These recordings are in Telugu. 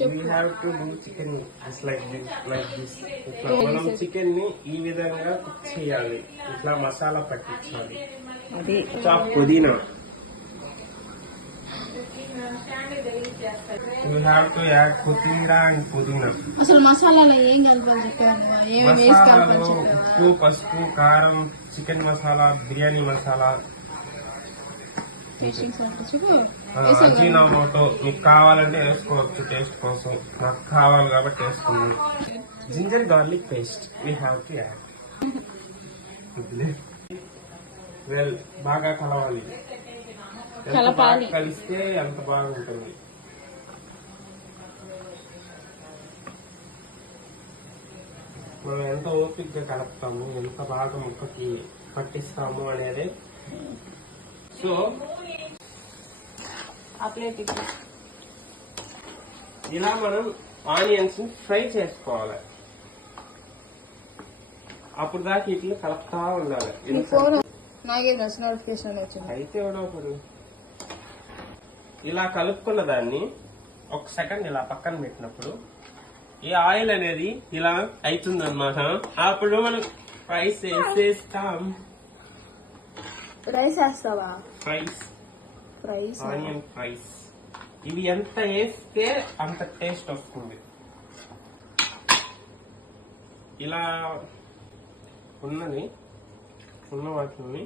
We have to do chicken just like this. ఇట్లా మనం చికెన్ ని ఈ విధంగా కుక్ చేయాలి. ఇట్లా మసాలా పట్టించాలి. అది పుదీనా. We have to add కొత్తిమీర and పుదీనా. అసలు మసాలాలు ఏం కలపాలి చెప్పాను. మసాలాలు ఉప్పు, పసుపు, కారం, చికెన్ మసాలా, బిర్యానీ మసాలా, అజీనామోటో. మీకు కావాలంటే వేసుకోవచ్చు టేస్ట్ కోసం. నాకు కావాలి కాబట్టి వేసుకున్నాను. Ginger garlic paste we have to add. Well బాగా కలవాలి. ఎంత బాగా కలిస్తే అంత బాగుంటుంది. మనం ఎంత ఓపికగా కలుపుతాము, ఎంత బాగా ముక్కకి పట్టిస్తాము అనేది. సో ఇలా మనం ఆనియన్స్ ని ఫ్రై చేసుకోవాలి. అప్పుడు దాకా ఇట్లా కలుపుతా ఉండాలి. అయితే ఎవడో ఇలా కలుపుకున్న దాన్ని ఒక సెకండ్ ఇలా పక్కన పెట్టినప్పుడు ఈ ఆయిల్ అనేది ఇలా అవుతుంది అనమాట. అప్పుడు మనం రైస్ వేసేస్తాం. రైస్ వేస్తావా? Fries onion fries. ఇవి ఎంత వేస్తే అంత టేస్ట్ వస్తుంది. ఇలా ఉన్న వాటిని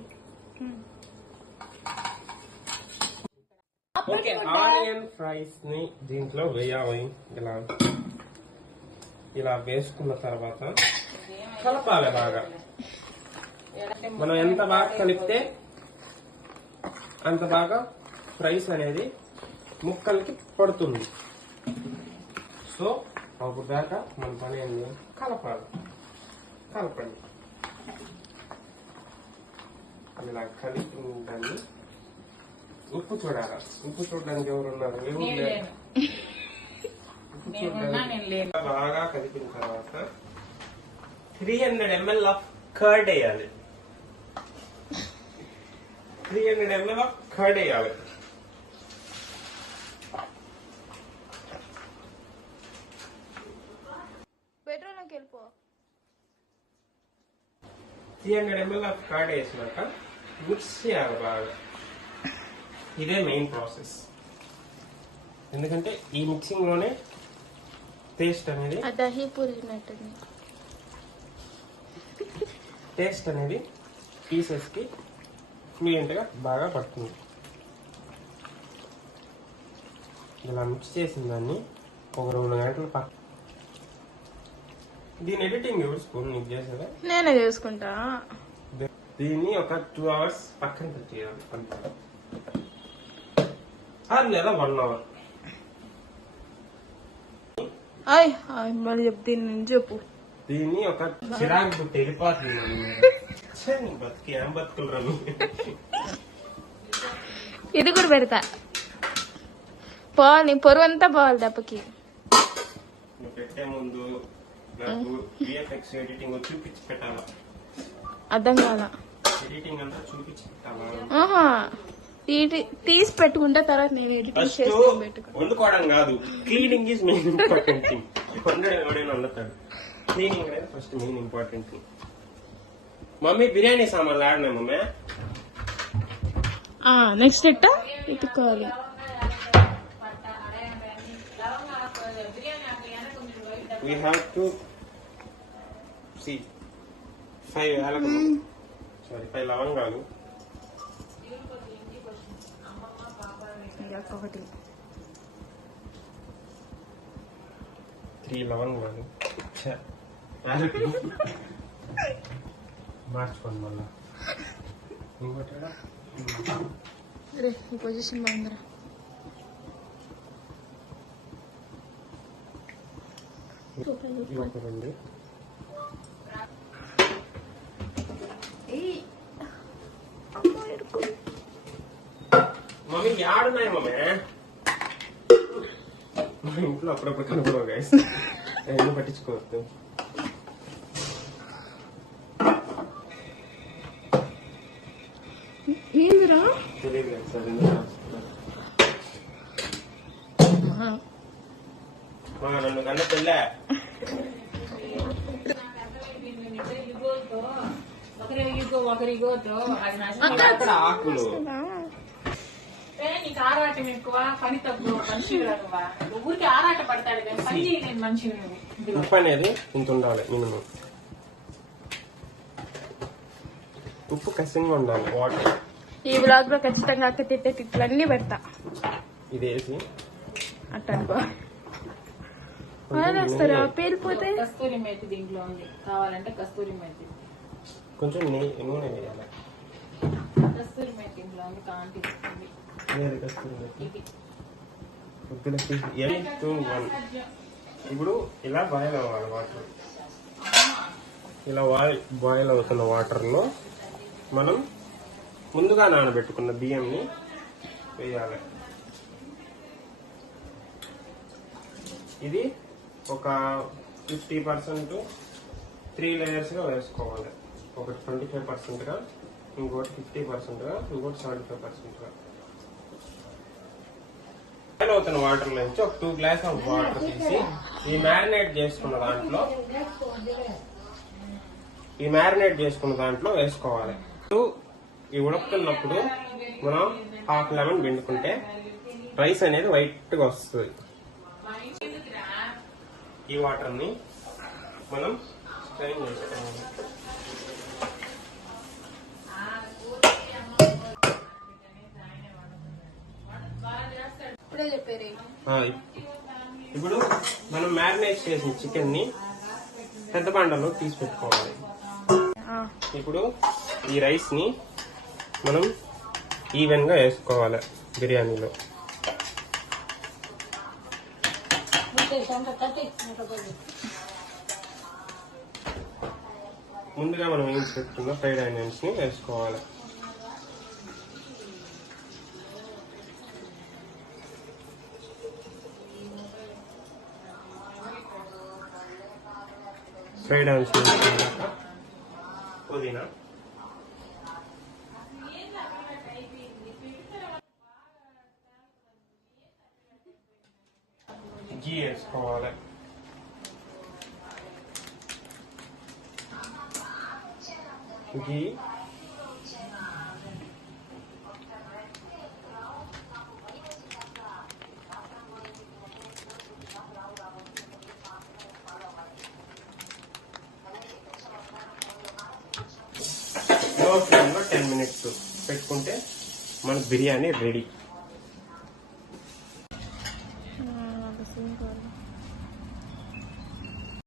ఓకే ఆనియన్ ఫ్రైస్ ని దీంట్లో వేయాలి. ఇలా వేసుకున్న తర్వాత కలపాలి బాగా. మనం ఎంత బాగా కలిపితే అంత బాగా ఫ్రైస్ అనేది ముక్కలకి పడుతుంది. సో అప్పుడు దాకా మన పని ఏంది? కలపండి. ఇలా కలిపి దాన్ని ఉప్పు చూడాలి. ఉప్పు చూడడానికి ఎవరున్నారు? బాగా కలిపిన తర్వాత 300 ml ఆఫ్ కర్డ్ వేయాలి. 300 ml ఆఫ్ కర్డ్ వేయాలి. బెడ్రూమ్లోకి వెళ్ళిపో. 300 ml ఆఫ్ కర్డ్ వేసినాక మిక్స్ చేయాలి బాగా. ఇదే మెయిన్ ప్రాసెస్. ఎందుకంటే ఈ మిక్సింగ్ లోనే టేస్ట్ అనేది పీసెస్ కి ఫ్లూయెంట్ గా బాగా పడుతుంది. ఇలా మిక్స్ చేసిన దాన్ని ఒక 2 గంటలు దీని ఎడిటింగ్ ఎవరు స్కూల్ నీకు చేసేదా? నేనే చేసుకుంటా. దీన్ని ఒక 2 hours పక్కన పెట్టేయాలి లేదా 1 hour. మళ్ళీ చెప్పు. దీన్ని ఒక చిరాకు పుట్టి వెళ్ళిపోతుంది. బతికి ఏం బతుకులు రమ్మి. ఇది కూడా పెడతా. పోవాలి పొరుగు అంతా పోవాలి దెబ్బకి. పెట్టే ముందు నాకు విఎఫ్ఎక్స్ ఎడిటింగ్ చూపించి పెట్టాలా? అర్థం కాదా? ఎడిటింగ్ అంతా చూపించి పెట్టాలా? తీసి పెట్టుకుంటే తర్వాత నేను ఎడిటింగ్ చేసి వండుకోవడం కాదు, cleaning is main important thing. వండడం ఎవడైనా వండుతాడు, క్లీనింగ్ అనేది first main important thing. Mummy biryani సామాన్లు ఆడినాయి మమ్మీ. నెక్స్ట్ ఎట్టా ఇట్టుకోవాలి. We have to see 5 యాలకులు, సారీ 5 లవంగాలు, ఒకటి 3 లవంగాలు మార్చుకోండి మళ్ళా. ఇంకోటి పొజిషన్ బాగుందిరా. ఒకరండి మమ్మీ ఆడున్నాయి మమ్మీ. మా ఇంట్లో అప్పుడప్పుడు కనుగొనవు గైస్, ఎన్నో పట్టించుకోవద్దు. ఏందిరా తెలియదు సార్. నన్ను కన్న పెళ్ళే అక్కడ ఆకులు నీకు ఆరాటం ఎక్కువ పని తక్కువ మనిషి ఊరికి ఆరాట పడతాడు కానీ పని చేయలేని మనిషి ఉప్పు అనేది ఇంత ఉండాలి మినిమం. ఉప్పు కసింగా ఉండాలి. వాటర్ ఈ బ్లాగ్ లో ఖచ్చితంగా అక్క తిట్టే తిట్లన్నీ పెడతా. ఇది వేసి అట్ట అనుకో వేస్తారా పేలిపోతే. కస్తూరి మేతి దీంట్లో ఉంది, కావాలంటే కస్తూరి మేతి కొంచెం నూనె వేయాలి. కస్తూరి మేతి దీంట్లో ఉంది, కాంతి ఉంది. లేదు కస్తూరి మేతి. ఇప్పుడు ఇలా బాయిల్ అవ్వాలి వాటర్. ఇలా బాయిల్ అవుతున్న వాటర్ లో మనం ముందుగా నానబెట్టుకున్న బియ్యంని వేయాలి. ఇది ఒక 50% 3 లేయర్స్ గా వేసుకోవాలి. ఒకటి 25% గా, ఇంకోటి 50% గా, ఇంకోటి 75% గా. బాయిల్ అవుతున్న వాటర్ నుంచి ఒక 2 గ్లాస్ ఆఫ్ వాటర్ తీసి ఈ మ్యారినేట్ చేసుకున్న దాంట్లో వేసుకోవాలి. ఈ ఉడుకుతున్నప్పుడు మనం హాఫ్ లెమన్ పిండుకుంటే రైస్ అనేది వైట్ గా వస్తుంది. ఈ వాటర్ ని మనం స్ట్రైన్ చేసుకోవాలి. ఇప్పుడు మనం మ్యారినేట్ చేసిన చికెన్ ని పెద్ద బండలో తీసి పెట్టుకోవాలి. ఇప్పుడు ఈ రైస్ ని మనం ఈవెన్ గా వేసుకోవాలి బిర్యానీలో. ముందుగా మనం వేయించి పెట్టుకున్న ఫ్రైడ్ ఆనియన్స్ ని వేసుకోవాలి. ఫ్రైడ్ ఆనియన్స్ వేసుకున్నాక పుదీనా, గీ వేసుకోవాలి. గీ లో ఫ్లేమ్ లో 10 minutes పెట్టుకుంటే మన బిర్యానీ రెడీ.